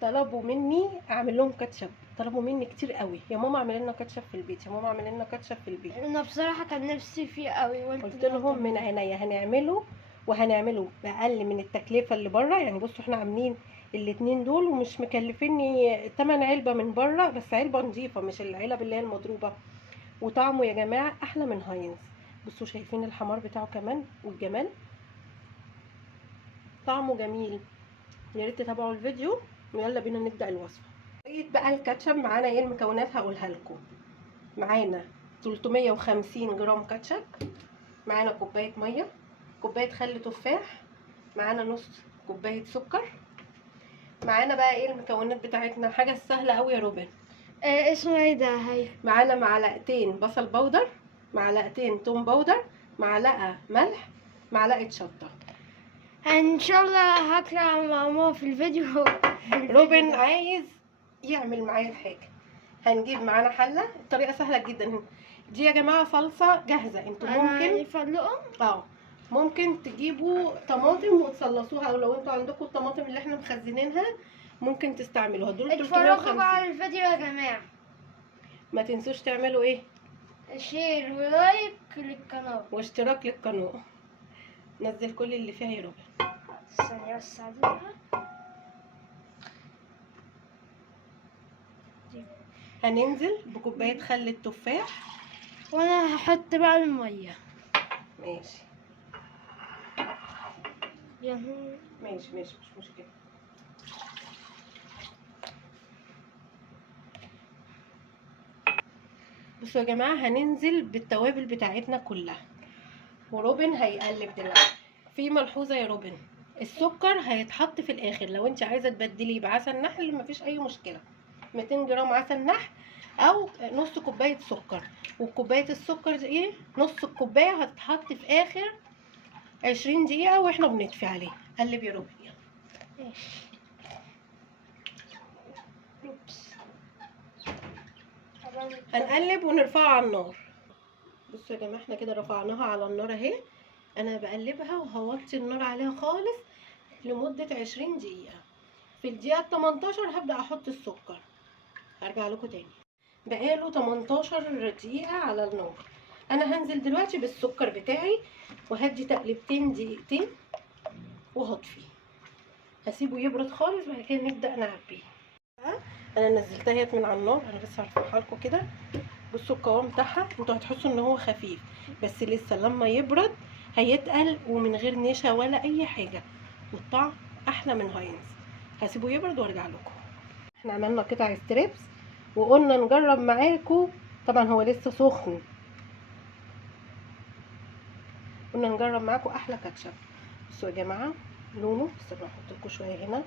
طلبوا مني اعمل لهم كاتشب، طلبوا مني كتير قوي، يا ماما اعمل لنا كاتشب في البيت، يا ماما اعمل لنا كاتشب في البيت. انا بصراحه كان نفسي فيه قوي، قلت لهم من عينيا هنعمله، وهنعمله باقل من التكلفه اللي بره. يعني بصوا احنا عاملين الاتنين دول ومش مكلفيني تمن علبه من بره، بس علبه نظيفه مش العلب اللي هي المضروبه. وطعمه يا جماعه احلى من هاينز. بصوا شايفين الحمار بتاعه كمان والجمال، طعمه جميل. يا ريت تتابعوا الفيديو ويلا بينا نبدا الوصفه. طريقه بقى الكاتشب معانا ايه المكونات هقولها لكم. معانا 350 جرام كاتشب، معانا كوبايه ميه، كوبايه خل تفاح، معانا نص كوبايه سكر. معانا بقى ايه المكونات بتاعتنا، حاجه سهله قوي يا روبن. اسمه ايه ده؟ هي معانا معلقتين بصل بودر، معلقتين توم بودر، معلقه ملح، معلقه شطه. ان شاء الله هطلع مع ماما في الفيديو. روبن عايز يعمل معايا الحاجه. هنجيب معانا حله، الطريقه سهله جدا. دي يا جماعه صلصه جاهزه، انتوا ممكن يفلقوا. ممكن تجيبوا طماطم وتصلصوها، او لو انتوا عندكم الطماطم اللي احنا مخزنينها ممكن تستعملوها. دول اتفرجوا 350. على الفيديو يا جماعه، ما تنسوش تعملوا ايه، شير ولايك للقناه واشتراك للقناه. نزل كل اللي فيها يا روبن. ثانيه بس عايزها. هننزل بكوبايه خل التفاح، وانا هحط بقى الميه. ماشي يلا ماشي مش مشكله. بصوا يا جماعه هننزل بالتوابل بتاعتنا كلها، وروبن هيقلب دلوقتي. في ملحوظه يا روبن، السكر هيتحط في الاخر، لو انت عايزه تبدليه بعسل نحل مفيش اي مشكله. 200 جرام عسل نحل او نص كوبايه سكر، وكوبايه السكر دي ايه، نص الكوبايه هتتحط في اخر 20 دقيقه واحنا بنطفي عليه. قلب يا روبن يلا. ماشي. هنقلب ونرفعها على النار. بصوا يا جماعه احنا كده رفعناها على النار اهي. انا بقلبها وهوطي النار عليها خالص لمده 20 دقيقه. في الدقيقه 18 هبدا احط السكر. هرجع لكم تاني. بقاله 18 دقيقه على النار. انا هنزل دلوقتي بالسكر بتاعي وهدي تقلبتين دقيقتين وهطفيه. هسيبه يبرد خالص وبعد كده نبدا نعبيه. انا نزلتها من على النار، انا بس هرفعها لكم كده. بصوا القوام بتاعها، انتوا هتحسوا ان هو خفيف بس لسه لما يبرد هيتقل ومن غير نشا ولا اي حاجه، والطعم احلى من هاينز. هسيبه يبرد وارجع لكم. احنا عملنا قطع ستريبس وقلنا نجرب معاكم، طبعا هو لسه سخن، قلنا نجرب معاكم احلى كاتشب. بصوا يا جماعه لونه، بس انا هحط لكم شويه هنا،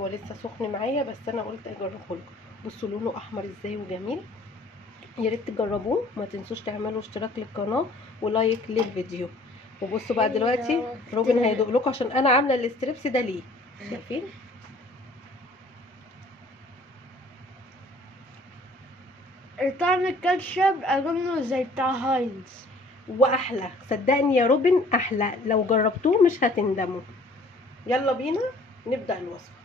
هو لسه سخن معايا بس انا قلت اجربه لكم. بصوا لونه احمر ازاي وجميل. يا ريت تجربوه، ما تنسوش تعملوا اشتراك للقناه ولايك للفيديو. وبصوا بقى دلوقتي روبن هيدوق لكم عشان انا عامله الاستريبس ده ليه. شايفين طعم الكاتشب اظنه زي بتاع هاينز واحلى، صدقني يا روبن احلى، لو جربتوه مش هتندموا. يلا بينا نبدا الوصفه.